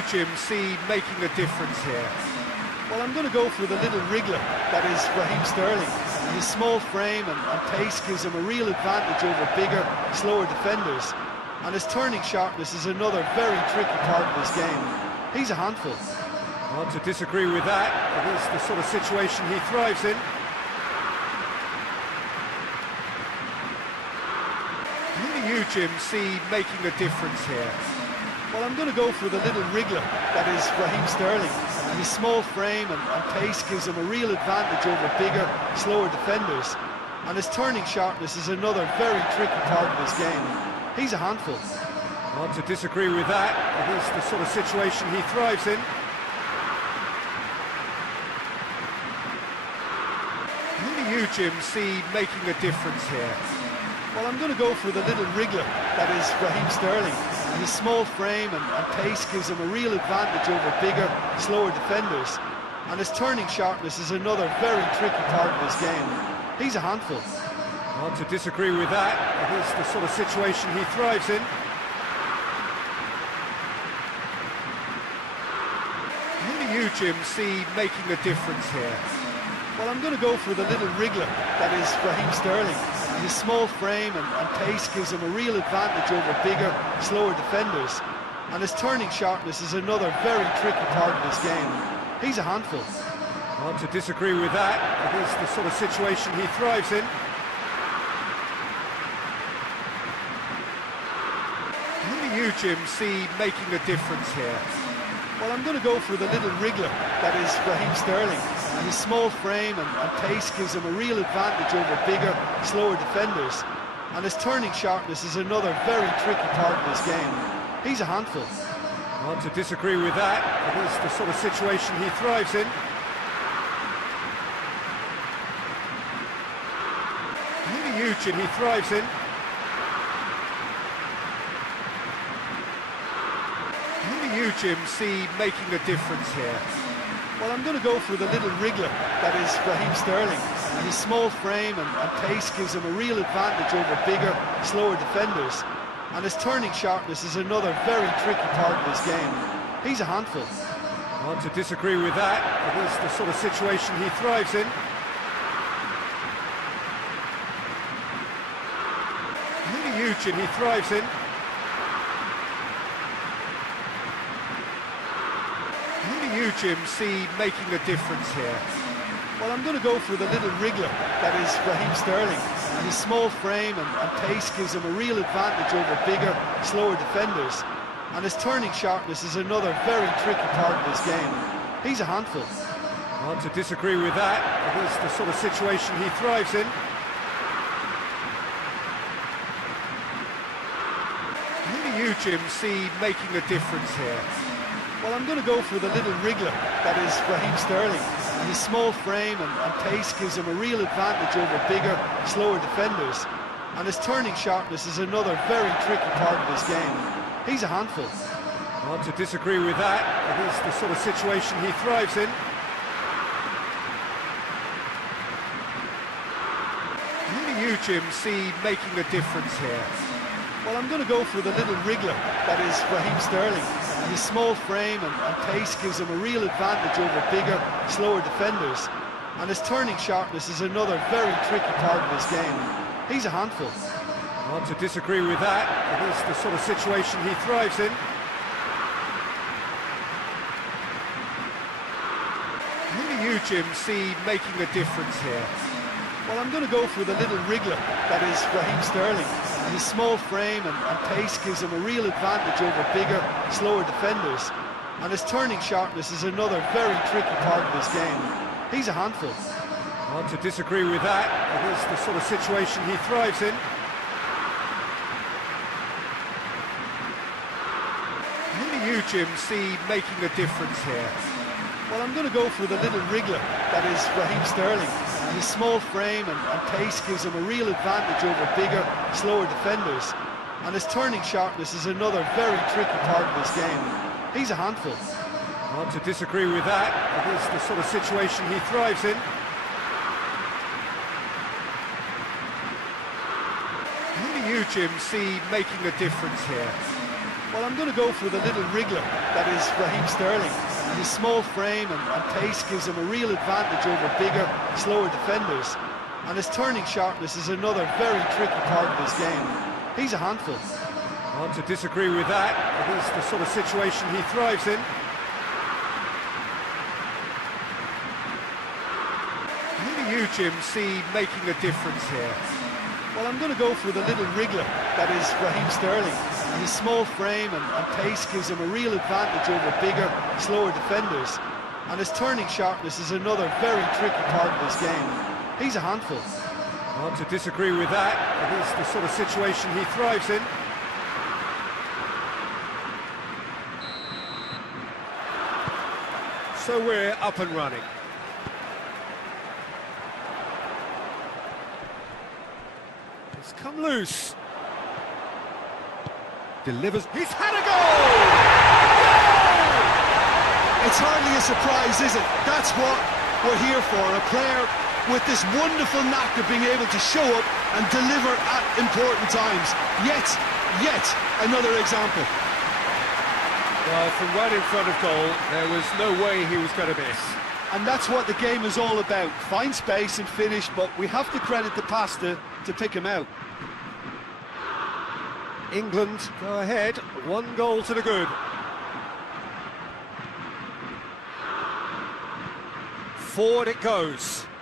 you, Jim, see making a difference here? Well, I'm going to go for the little wriggler, that is Raheem Sterling. His small frame and pace gives him a real advantage over bigger, slower defenders. And his turning sharpness is another very tricky part of his game. He's a handful. Hard to disagree with that. It is the sort of situation he thrives in. Who do you, Jim, see making a difference here? Well, I'm going to go for the little wriggler, that is Raheem Sterling. His small frame and pace gives him a real advantage over bigger, slower defenders. And his turning sharpness is another very tricky part of his game. He's a handful. Hard to disagree with that. It is the sort of situation he thrives in. Who do you, Jim, see making a difference here? Well, I'm going to go for the little wriggler, that is Raheem Sterling. His small frame and pace gives him a real advantage over bigger, slower defenders. And his turning sharpness is another very tricky part of his game. He's a handful. Hard to disagree with that. It is the sort of situation he thrives in. Who do you, Jim, see making a difference here? Well, I'm going to go for the little wriggler, that is Raheem Sterling. His small frame and pace gives him a real advantage over bigger, slower defenders. And his turning sharpness is another very tricky part of his game. He's a handful. Hard to disagree with that. It is the sort of situation he thrives in. Who do you, Jim, see making a difference here? Well, I'm going to go for the little wriggler, that is Raheem Sterling. His small frame and pace gives him a real advantage over bigger, slower defenders. And his turning sharpness is another very tricky part of his game. He's a handful. Hard to disagree with that. It is the sort of situation he thrives in. Who do you, Jim, he thrives in? Who do you, Jim, see making a difference here? Well, I'm going to go for the little wriggler, that is Raheem Sterling. His small frame and pace gives him a real advantage over bigger, slower defenders. And his turning sharpness is another very tricky part of his game. He's a handful. Hard to disagree with that. It is the sort of situation he thrives in. Who do you, Jim, he thrives in? Who do you, Jim, see making a difference here? Well, I'm going to go for the little wriggler, that is Raheem Sterling. His small frame and pace gives him a real advantage over bigger, slower defenders. And his turning sharpness is another very tricky part of his game. He's a handful. Hard to disagree with that. It is the sort of situation he thrives in. Who do you, Jim, see making a difference here? Well, I'm going to go for the little wriggler, that is Raheem Sterling. His small frame and pace gives him a real advantage over bigger, slower defenders. And his turning sharpness is another very tricky part of his game. He's a handful. Hard to disagree with that. It is the sort of situation he thrives in. Who do you, Jim, see making a difference here? Well, I'm going to go for the little wriggler, that is Raheem Sterling. His small frame and pace gives him a real advantage over bigger, slower defenders. And his turning sharpness is another very tricky part of his game. He's a handful. Hard to disagree with that. It is the sort of situation he thrives in. Who do you, Jim, see making a difference here? Well, I'm going to go for the little wriggler, that is Raheem Sterling. His small frame and pace gives him a real advantage over bigger, slower defenders. And his turning sharpness is another very tricky part of his game. He's a handful. Hard to disagree with that. It is the sort of situation he thrives in. Who do you, Jim, see making a difference here? Well, I'm going to go for the little wriggler, that is Raheem Sterling. His small frame and pace gives him a real advantage over bigger, slower defenders. And his turning sharpness is another very tricky part of his game. He's a handful. Hard to disagree with that. It is the sort of situation he thrives in. Who do you, Jim, see making a difference here? Well, I'm going to go for the little wriggler that is Raheem Sterling. His small frame and pace gives him a real advantage over bigger, slower defenders. And his turning sharpness is another very tricky part of his game. He's a handful. Hard to disagree with that. It is the sort of situation he thrives in. Who do you, Jim, see making a difference here? Well, I'm going to go for the little wriggler that is Raheem Sterling. His small frame and pace gives him a real advantage over bigger, slower defenders. And his turning sharpness is another very tricky part of his game. He's a handful. Hard to disagree with that. It is the sort of situation he thrives in. So we're up and running. It's come loose. Delivers. He's had a goal! It's hardly a surprise, is it? That's what we're here for. A player with this wonderful knack of being able to show up and deliver at important times. Yet another example. Well, from right in front of goal, there was no way he was going to miss. And that's what the game is all about. Find space and finish, but we have to credit the pasta to pick him out. England go ahead, 1 goal to the good. Forward it goes.